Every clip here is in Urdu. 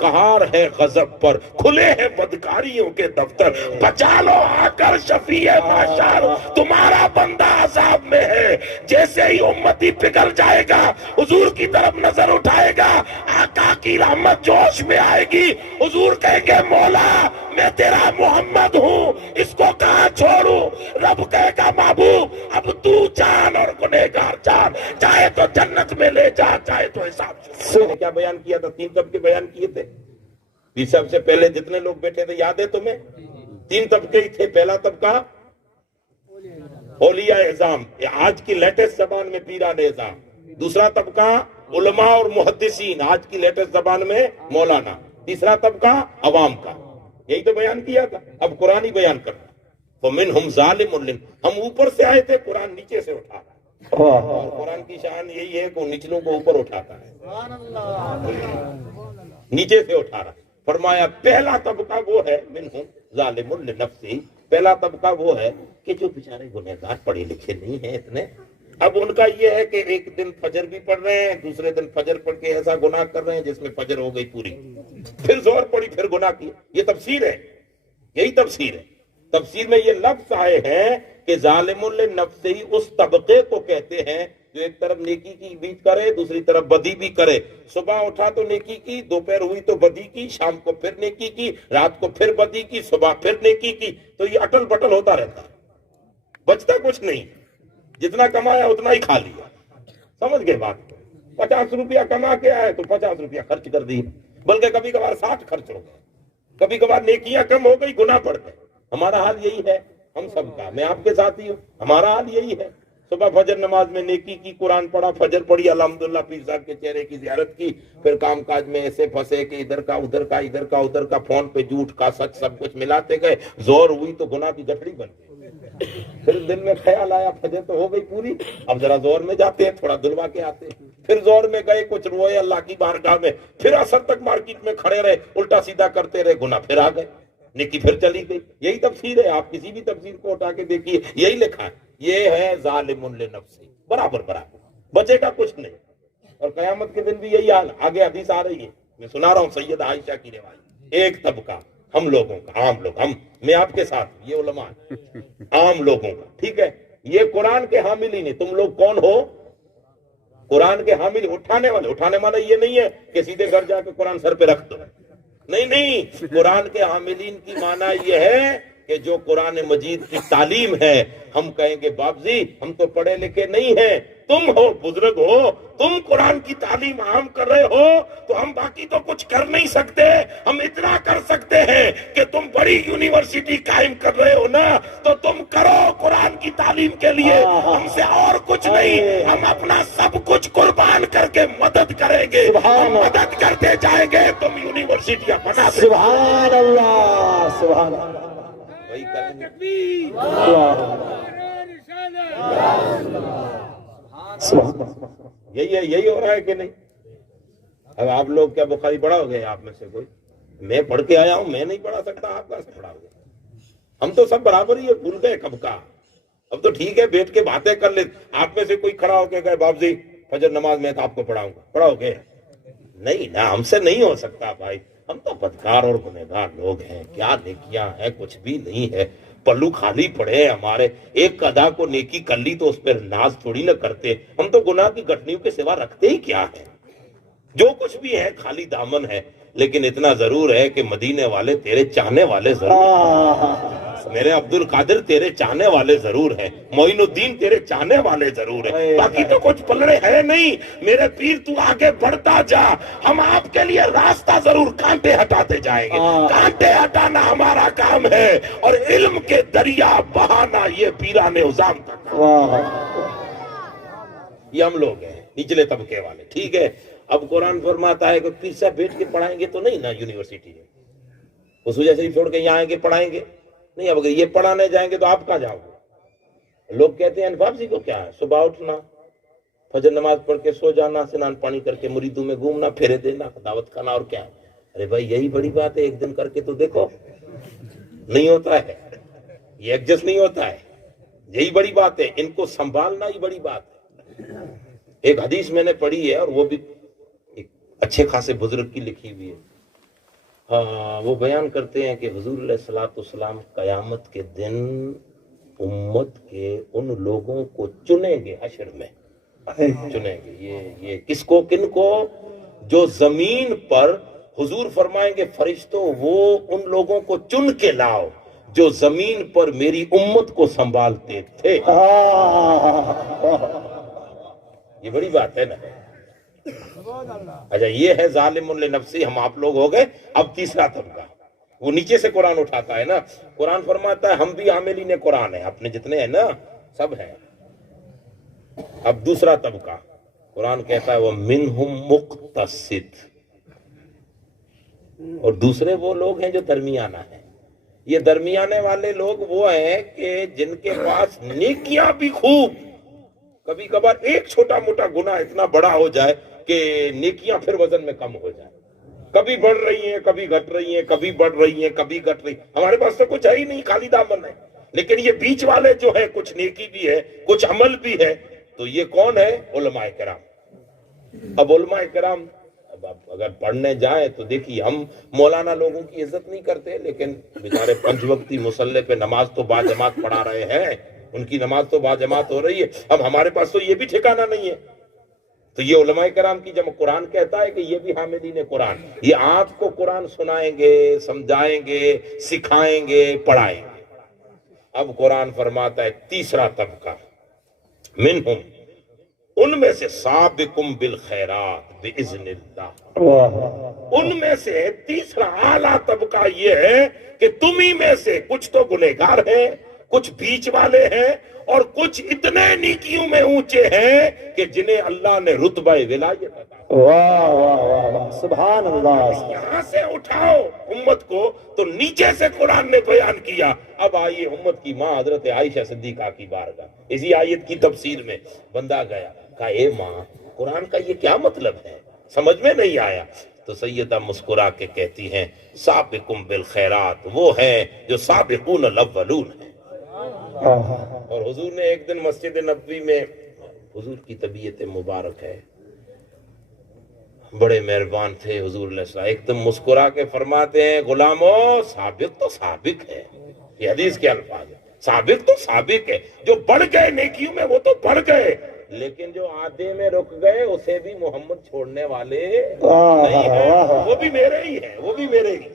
قہار ہے غضب پر، کھلے ہیں بدکاریوں کے دفتر، بچا لو آ کر شفیع معشر، تمہارا بندہ عذاب میں ہے۔ جیسے ہی امتی پگھل جائے گا، حضور کی طرف نظر اٹھائے گا، آقا کی رحمت جوش میں آئے گی، حضور کہیں گے مولا میں تیرا محمد ہوں، اس کو کہاں چھوڑوں؟ رب کہے گا محبوب اب تو جان اور گنہگار جان، چاہے تو جنت میں لے جا، چاہے تو حساب سے۔ میں نے کیا بیان کیا تھا؟ 3 طبقے بیان کیے تھے۔ سب سے پہلے جتنے لوگ بیٹھے تھے یاد ہے تمہیں؟ 3 طبقے ہی تھے۔ پہلا طبقہ اولیاء اعظام، آج کی لیٹسٹ زبان میں پیران اعظام۔ دوسرا طبقہ علماء اور محدثین، آج کی لیٹسٹ زبان میں مولانا۔ تیسرا طبقہ عوام کا۔ یہی تو بیان کیا تھا۔ اب قرآن ہی بیان کرنا۔ فَمِنْهُمْ ظَالِمٌ لِّلنَّفْسِ، ہم اوپر سے آئے تھے، قرآن نیچے سے اٹھا رہا ہے۔ اور قرآن کی شان یہی ہے کہ وہ نچلوں کو اوپر اٹھاتا ہے، نیچے سے اٹھا رہا ہے۔ فرمایا پہلا طبقہ وہ ہے منہم ظالم لنفسہ، پہلا طبقہ وہ ہے کہ جو بیچارے گنہگار پڑھے لکھے نہیں ہیں اتنے۔ اب ان کا یہ ہے کہ ایک دن فجر بھی پڑھ رہے ہیں، دوسرے دن فجر پڑھ کے ایسا گناہ کر رہے ہیں جس میں فجر ہو گئی پوری، پھر زور پڑی پھر گناہ کیا۔ یہ تفسیر ہے، یہی تفسیر ہے۔ تفسیر میں یہ لفظ آئے ہیں کہ ظالم لنفسہ اس طبقے کو کہتے ہیں جو ایک طرف نیکی کی بھی کرے دوسری طرف بدی بھی کرے۔ صبح اٹھا تو نیکی کی، دوپہر ہوئی تو بدی کی، شام کو پھر نیکی کی، رات کو پھر بدی کی، صبح پھر نیکی کی، تو یہ اٹل بٹل ہوتا رہتا ہے، بچتا کچھ نہیں، جتنا کمایا اتنا ہی کھا لیا۔ سمجھ گئے بات؟ 50 روپیہ کما کے آئے تو 50 روپیہ خرچ کر دی، بلکہ کبھی کبھار 60 خرچ ہو گئے، کبھی کبھار نیکیاں کم ہو گئی، گناہ بڑھ گئے۔ ہمارا حال یہی ہے ہم سب کا، میں آپ کے ساتھ ہی ہوں، ہمارا حال یہی ہے۔ صبح فجر نماز میں نیکی کی، قرآن پڑھا، فجر پڑھی، الحمدللہ پیر صاحب کے چہرے کی زیارت کی، پھر کام کاج میں ایسے پھنسے کہ ادھر کا ادھر کا، ادھر کا ادھر کا، فون پہ جھوٹ کا سچ سب کچھ ملاتے گئے، زور ہوئی تو گناہ کی گٹھڑی بن گئی۔ پھر دل میں خیال آیا فجر تو ہو گئی پوری، اب ذرا زور میں جاتے ہیں، تھوڑا دلوا کے آتے ہیں، پھر زور میں گئے، کچھ روئے اللہ کی بارگاہ میں، پھر عصر تک مارکیٹ میں کھڑے رہے، الٹا سیدھا کرتے رہے، گناہ پھر آ گئے، نیکی پھر چلی گئی۔ یہی تفسیر ہے، آپ کسی بھی تفسیر کو اٹھا کے دیکھیے، یہی لکھا ہے، یہ ہے ظالم لنفسہ، برابر برابر، بچے کا کچھ نہیں۔ اور قیامت کے دن بھی یہی حال، آگے حدیث آ رہی ہے، میں سنا رہا ہوں سیدہ عائشہ کی روایت۔ ایک طبقہ ہم لوگوں کا، عام لوگ، ہم، میں آپ کے ساتھ، یہ علماء عام لوگوں کا، ٹھیک ہے، یہ قرآن کے حامل ہی نہیں۔ تم لوگ کون ہو؟ قرآن کے حامل، اٹھانے والے۔ اٹھانے والا یہ نہیں ہے کہ سیدھے گھر جا کے قرآن سر پہ رکھ دو، نہیں نہیں، قرآن کے حاملین کی معنی یہ ہے کہ جو قرآن مجید کی تعلیم ہے، ہم کہیں گے باپ جی ہم تو پڑھے لکھے نہیں ہیں، تم ہو بزرگ ہو، تم قرآن کی تعلیم عام کر رہے ہو تو ہم باقی تو کچھ کر نہیں سکتے، ہم اتنا کر سکتے ہیں کہ تم بڑی یونیورسٹی قائم کر رہے ہو نا، تو تم کرو قرآن کی تعلیم کے لیے، ہم سے اور کچھ نہیں، ہم اپنا سب کچھ قربان کر کے مدد کریں گے، ہم مدد کرتے جائیں گے، تم یونیورسٹیاں بنا دے۔ سبحان اللہ، سبحان اللہ، وہی کریں گے۔ یہی ہو رہا ہے کہ نہیں؟ اب آپ لوگ کیا بخاری پڑھا ہو گئے؟ آپ میں سے کوئی؟ میں پڑھ کے آیا ہوں، میں نہیں پڑھا سکتا، آپ کہاں سے پڑھا ہو گئے؟ ہم تو سب برابر ہی ہے، بھول گئے کب کا۔ اب تو ٹھیک ہے بیٹھ کے باتیں کر لیں، آپ میں سے کوئی کھڑا ہو کے کہے باپ جی فجر نماز میں تو آپ کو پڑھاؤں گا، پڑھا ہو گئے؟ نہیں نا، ہم سے نہیں ہو سکتا بھائی، ہم تو بدکار اور گنہگار لوگ ہیں، کیا نیکیاں ہیں، کچھ بھی نہیں ہے، پلو خالی پڑے ہیں ہمارے۔ ایک قضا کو نیکی کر لی تو اس پر ناز تھوڑی نہ کرتے، ہم تو گناہ کی گٹھنیوں کے سوا رکھتے ہی کیا ہے، جو کچھ بھی ہے خالی دامن ہے۔ لیکن اتنا ضرور ہے کہ مدینے والے تیرے چاہنے والے ضرور، میرے عبد القادر تیرے چاہنے والے ضرور ہیں، معین الدین تیرے چاہنے والے ضرور ہیں، باقی تو کچھ پلڑے ہے نہیں۔ میرے پیر تو آگے بڑھتا جا، ہم آپ کے لیے راستہ ضرور کانٹے ہٹاتے جائیں گے، کانٹے ہٹانا ہمارا کام ہے، اور علم کے دریا بہانا یہ پیران عظام کا کام۔ یہ ہم لوگ ہیں نچلے طبقے والے، ٹھیک ہے۔ اب قرآن فرماتا ہے کہ پیر صاحب بیٹھ کے پڑھائیں گے تو نہیں نا یونیورسٹی میں، اس وجہ سے چھوڑ کے یہاں آئیں گے پڑھائیں گے نہیں۔ اب اگر یہ پڑھانے جائیں گے تو آپ کہاں جاؤ گے؟ لوگ کہتے ہیں انفاف جی کو کیا ہے، صبح اٹھنا، فجر نماز پڑھ کے سو جانا، اسنان پانی کر کے مریدوں میں گھومنا، پھیرے دینا، دعوت کھانا، اور کیا ہے؟ ارے بھائی یہی بڑی بات ہے، ایک دن کر کے تو دیکھو، نہیں ہوتا ہے، یہ ایڈجسٹ نہیں ہوتا ہے، یہی بڑی بات ہے، ان کو سنبھالنا ہی بڑی بات ہے۔ ایک حدیث میں نے پڑھی ہے، اور وہ بھی اچھے خاصے بزرگ کی لکھی ہوئی ہے. ہاں وہ بیان کرتے ہیں کہ حضور علیہ الصلوۃ والسلام قیامت کے دن امت کے ان لوگوں کو چنیں گے حشر میں، چنیں گے. یہ کس کو، کن کو؟ جو زمین پر، حضور فرمائیں گے فرشتوں وہ ان لوگوں کو چن کے لاؤ جو زمین پر میری امت کو سنبھالتے تھے. یہ بڑی بات ہے نا. اچھا یہ ہے ظالم لنفسی، ہم آپ لوگ ہو گئے. اب تیسرا طبقہ، وہ نیچے سے قرآن اٹھاتا ہے نا. قرآن فرماتا ہے ہم بھی عاملین قرآن ہیں، اپنے جتنے ہیں نا سب ہیں. اب دوسرا طبقہ قرآن کہتا ہے وہ منہم مقتصد، اور دوسرے وہ لوگ ہیں جو درمیانہ ہیں. یہ درمیانے والے لوگ وہ ہیں کہ جن کے پاس نیکیاں بھی خوب، کبھی کبھار ایک چھوٹا موٹا گناہ اتنا بڑا ہو جائے کہ نیکیاں پھر وزن میں کم ہو جائیں، کبھی بڑھ رہی ہیں کبھی گھٹ رہی ہیں، کبھی بڑھ رہی ہیں کبھی گھٹ رہی. ہمارے پاس تو کچھ ہے ہی نہیں، خالی دامن ہے. لیکن یہ بیچ والے جو ہے کچھ نیکی بھی ہے کچھ عمل بھی ہے. تو یہ کون ہے؟ علماء کرام. اب علماء کرام اب اگر پڑھنے جائیں تو دیکھیے ہم مولانا لوگوں کی عزت نہیں کرتے، لیکن بیچارے 5 وقتی مصلے پہ نماز تو با جماعت پڑھا رہے ہیں، ان کی نماز تو با جماعت ہو رہی ہے. اب ہمارے پاس تو یہ بھی ٹھکانہ نہیں ہے. تو یہ علماء کرام کی جب قرآن کہتا ہے کہ یہ بھی حاملین قرآن، یہ آپ کو قرآن سنائیں گے، سمجھائیں گے، سکھائیں گے، پڑھائیں گے. اب قرآن فرماتا ہے تیسرا طبقہ منہم، ان میں سے سابقم بالخیرات باذن اللہ، ان میں سے تیسرا اعلیٰ طبقہ یہ ہے کہ تمہیں میں سے کچھ تو گنہگار ہیں، کچھ بیچ والے ہیں، اور کچھ اتنے نیکیوں میں اونچے ہیں کہ جنہیں اللہ نے رتبہ ولایت عطا. واہ واہ واہ واہ، سبحان اللہ. یہاں سے اٹھاؤ امت کو تو نیچے سے قرآن نے بیان کیا. اب آئیے امت کی ماں حضرت عائشہ صدیقہ کی بارگاہ. اسی آیت کی تفسیر میں بندہ گیا، کہا اے ماں قرآن کا یہ کیا مطلب ہے، سمجھ میں نہیں آیا. تو سیدہ مسکرا کے کہتی ہیں سابقم بالخیرات وہ ہیں جو سابقون الاولون ہیں. اور حضور نے ایک دن مسجد نبوی میں، حضور کی طبیعت مبارک ہے، بڑے مہربان تھے حضور علیہ السلام، ایک دم مسکرا کے فرماتے ہیں غلاموں سابق تو سابق ہے. یہ حدیث کے الفاظ ہیں، سابق تو سابق ہے. جو بڑھ گئے نیکیوں میں وہ تو بڑھ گئے، لیکن جو آدھے میں رک گئے اسے بھی محمد چھوڑنے والے نہیں ہیں، وہ بھی میرے ہی ہیں، وہ بھی میرے ہی.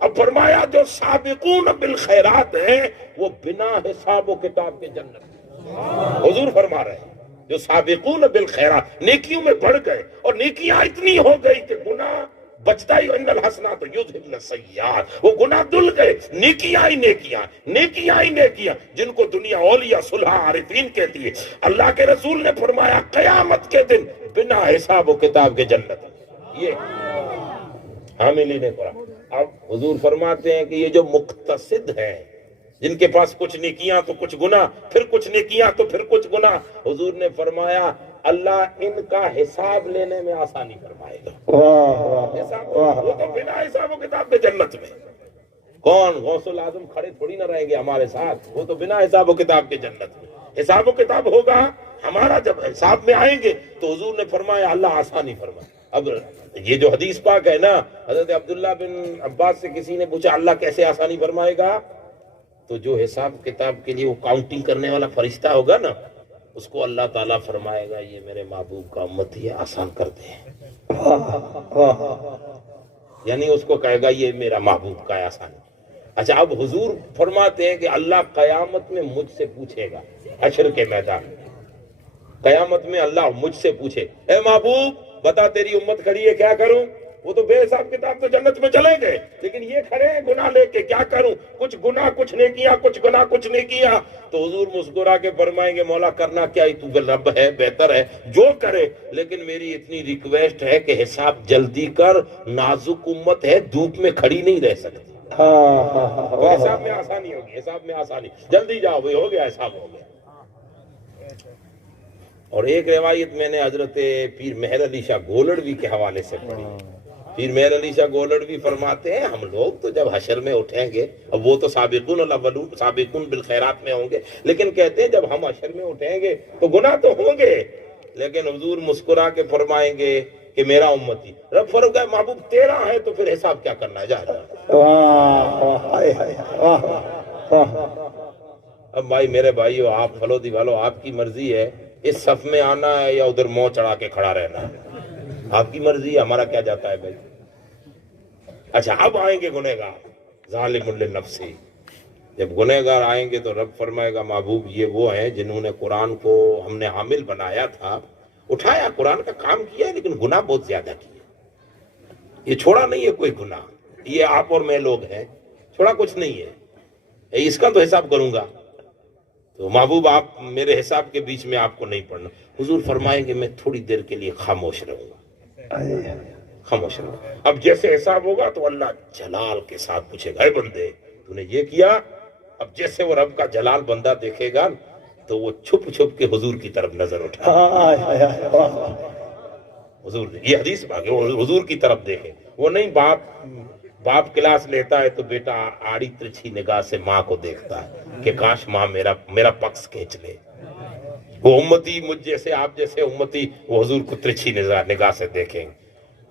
اب فرمایا جو سابقون بالخیرات ہیں وہ بنا حساب و کتاب کے جنت میں. حضور فرما رہے ہیں جو سابقون بالخیرات نیکیوں میں بڑھ گئے، اور نیکیاں اتنی ہو گئی کہ گناہ بچتا ہی، ان الحسنات یذہبن السیئات، وہ گناہ دل گئے. نیکیاں ہی نیکیاں، نیکیاں ہی نیکیاں، جن کو دنیا اولیاء صلحاء عارفین کہتی ہے. اللہ کے رسول نے فرمایا قیامت کے دن بنا حساب و کتاب کے جنت. یہ حاملین قرآن. اب حضور فرماتے ہیں کہ یہ جو مقتصد ہیں، جن کے پاس کچھ نیکیاں تو کچھ گناہ، پھر کچھ نیکیاں تو پھر کچھ گناہ، حضور نے فرمایا اللہ ان کا حساب لینے میں آسانی فرمائے گا. وہ تو بنا حساب و کتاب کے جنت میں. کون؟ غوث الاعظم کھڑے تھوڑی نہ رہیں گے ہمارے ساتھ، وہ تو بنا حساب و کتاب کے جنت میں. حساب و کتاب ہوگا ہمارا جب حساب میں آئیں گے تو حضور نے فرمایا اللہ آسانی فرمائے. اب یہ جو حدیث پاک ہے نا، حضرت عبداللہ بن عباس سے کسی نے پوچھا اللہ کیسے آسانی فرمائے گا؟ تو جو حساب کتاب کے لیے وہ کاؤنٹنگ کرنے والا فرشتہ ہوگا نا، اس کو اللہ تعالیٰ فرمائے گا یہ میرے محبوب کا امتی ہے، آسان کر دے. یعنی اس کو کہے گا یہ میرا محبوب کا ہے، آسان. اچھا اب حضور فرماتے ہیں کہ اللہ قیامت میں مجھ سے پوچھے گا، حشر کے میدان میں قیامت میں اللہ مجھ سے پوچھے اے محبوب بتا تیری امت کھڑی ہے کیا کروں؟ وہ تو بے حساب کتاب تو جنت میں چلے گئے، لیکن یہ کھڑے ہیں گناہ لے کے، کیا کروں؟ کچھ گناہ کچھ نیکیاں، کچھ گناہ کچھ نیکیاں. تو حضور مسکرا کے فرمائیں گے مولا کرنا کیا ہی، تو رب ہے، بہتر ہے جو کرے، لیکن میری اتنی ریکویسٹ ہے کہ حساب جلدی کر، نازک امت ہے دھوپ میں کھڑی نہیں رہ سکتی. حساب میں آسانی ہوگی، حساب میں آسانی، جلدی جاؤ بھائی، ہو گیا حساب ہو گیا. اور ایک روایت میں نے حضرت پیر مہر علی شاہ گولڑوی کے حوالے سے پڑھی. پیر مہر علی شاہ گولڑوی فرماتے ہیں ہم لوگ تو جب حشر میں اٹھیں گے، اب وہ تو سابقون الاولون سابقون بالخیرات میں ہوں گے، لیکن کہتے ہیں جب ہم حشر میں اٹھیں گے تو گناہ تو ہوں گے، لیکن حضور مسکرا کے فرمائیں گے کہ میرا امتی. رب فرماتا ہے محبوب تیرا ہے تو پھر حساب کیا کرنا ہے, جا جا. واہ واہ ہائے ہائے واہ واہ. اب بھائی میرے بھائیو, آپ فلودی والو, آپ کی مرضی ہے اس صف میں آنا ہے یا ادھر منہ چڑھا کے کھڑا رہنا ہے, آپ کی مرضی ہے, ہمارا کیا جاتا ہے بھائی. اچھا اب آئیں گے گنہگار, ظالم لنفسی. جب گنہگار آئیں گے تو رب فرمائے گا محبوب یہ وہ ہیں جنہوں نے قرآن کو ہم نے حامل بنایا تھا, اٹھایا, قرآن کا کام کیا ہے, لیکن گناہ بہت زیادہ کیا. یہ چھوڑا نہیں ہے کوئی گناہ, یہ آپ اور میں لوگ ہیں, چھوڑا کچھ نہیں ہے. اس کا تو حساب کروں گا. تو محبوب آپ میرے حساب کے بیچ میں آپ کو نہیں پڑھنا. حضور فرمائیں گے میں تھوڑی دیر کے لیے خاموش رہوں گا, خاموش رہوں گا. اب جیسے حساب ہوگا تو اللہ جلال کے ساتھ پوچھے گا, اے بندے تو نے یہ کیا. اب جیسے وہ رب کا جلال بندہ دیکھے گا تو وہ چھپ چھپ کے حضور کی طرف نظر اٹھا. حضور یہ حدیث باقی, حضور کی طرف دیکھے. وہ نہیں باپ کلاس لیتا ہے تو بیٹا آڑی ترچھی نگاہ سے ماں کو دیکھتا ہے کہ کاش ماں میرا پکس کھینچ لے. وہ امتی مجھ جیسے آپ جیسے امتی وہ حضور کو ترچھی نگاہ سے دیکھیں.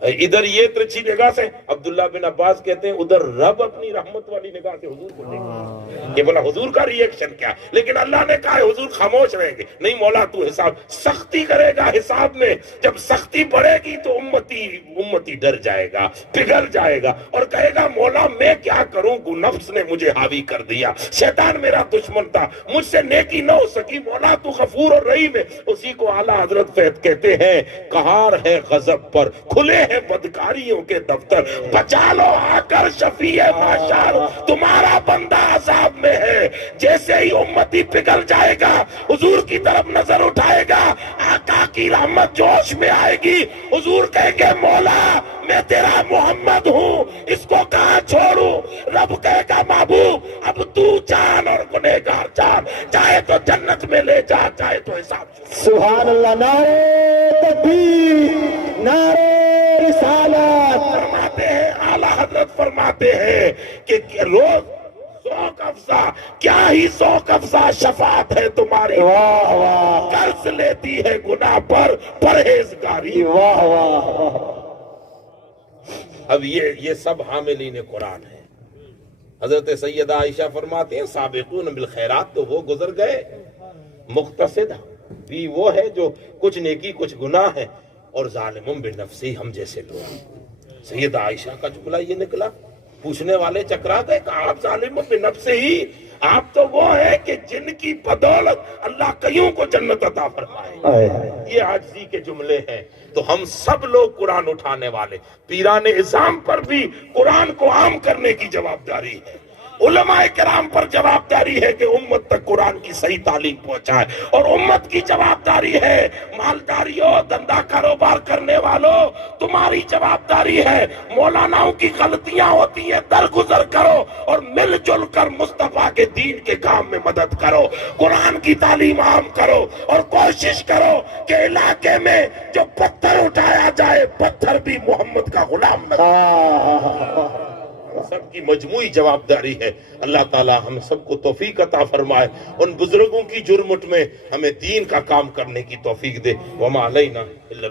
ادھر یہ ترچھی نگاہ سے, عبداللہ بن عباس کہتے ہیں ادھر رب اپنی رحمت والی نگاہ سے حضور کو دیکھیں. یہ بولا حضور کا ریئیکشن کیا, لیکن اللہ نے کہا حضور خاموش رہیں گے. نہیں مولا تو حساب سختی کرے گا حساب میں. جب سختی پڑے گی تو امتی ڈر جائے گا, پگھل جائے گا اور کہے گا مولا میں کیا کروں, نفس نے مجھے حاوی کر دیا, شیطان میرا دشمن تھا, مجھ سے نیکی نہ ہو سکی. مولا تو غفور اور رحیم ہے. اسی کو اعلیٰ حضرت فیض کہتے ہیں قہار ہے غضب پر, کھلے ہیں بدکاریوں کے دفتر, بچا لو آ کر شفیع معاشر, تمہارا بندہ عذاب میں ہے. جیسے ہی امتی پگھل جائے گا حضور کی طرف نظر اٹھائے گا, آقا کی رحمت جوش میں آئے گی. حضور کہیں گے مولا میں تیرا محمد ہوں, اس کو کہاں چھوڑوں. رب کہے گا محبوب اب تو جان اور گنہگار جان, چاہے تو جنت میں لے جا, چاہے تو حساب. سبحان اللہ. نعرے تکبیر, نعرے رسالت. فرماتے ہیں اعلیٰ حضرت فرماتے ہیں کہ روز ذوق افزا, کیا ہی ذوق افزا شفاعت ہے تمہاری. واہ واہ قرض لیتی ہے گناہ پر پرہیزگاری. واہ واہ. اب یہ سب حاملین قرآن ہیں. حضرت سیدہ عائشہ فرماتے ہیں سابقون بالخیرات تو وہ گزر گئے, مقتصد بھی وہ ہے جو کچھ نیکی کچھ گناہ ہے, اور ظالم بنفسی ہم جیسے لوگ. سیدہ عائشہ کا جملہ یہ نکلا, پوچھنے والے چکرا گئے کہ آپ ظالم بنفسی, آپ تو وہ ہیں کہ جن کی بدولت اللہ کئیوں کو جنت عطا فرمائے. یہ عاجزی کے جملے ہیں. تو ہم سب لوگ قرآن اٹھانے والے, پیران اعظام پر بھی قرآن کو عام کرنے کی جوابداری ہے. علماء کرام پر جوابداری ہے کہ امت تک قرآن کی صحیح تعلیم پہنچائے, اور امت کی جوابداری ہے مالداریوں, دھندا کاروبار کرنے والوں, تمہاری جوابداری ہے مولاناؤں کی غلطیاں ہوتی ہیں درگزر کرو اور مل جل کر مصطفیٰ کے دین کے کام میں مدد کرو. قرآن کی تعلیم عام کرو اور کوشش کرو کہ علاقے میں جو پتھر اٹھایا جائے پتھر بھی محمد کا غلام نہ. سب کی مجموعی جوابداری ہے. اللہ تعالی ہم سب کو توفیق عطا فرمائے, ان بزرگوں کی جرمٹ میں ہمیں دین کا کام کرنے کی توفیق دے. وما علینا الا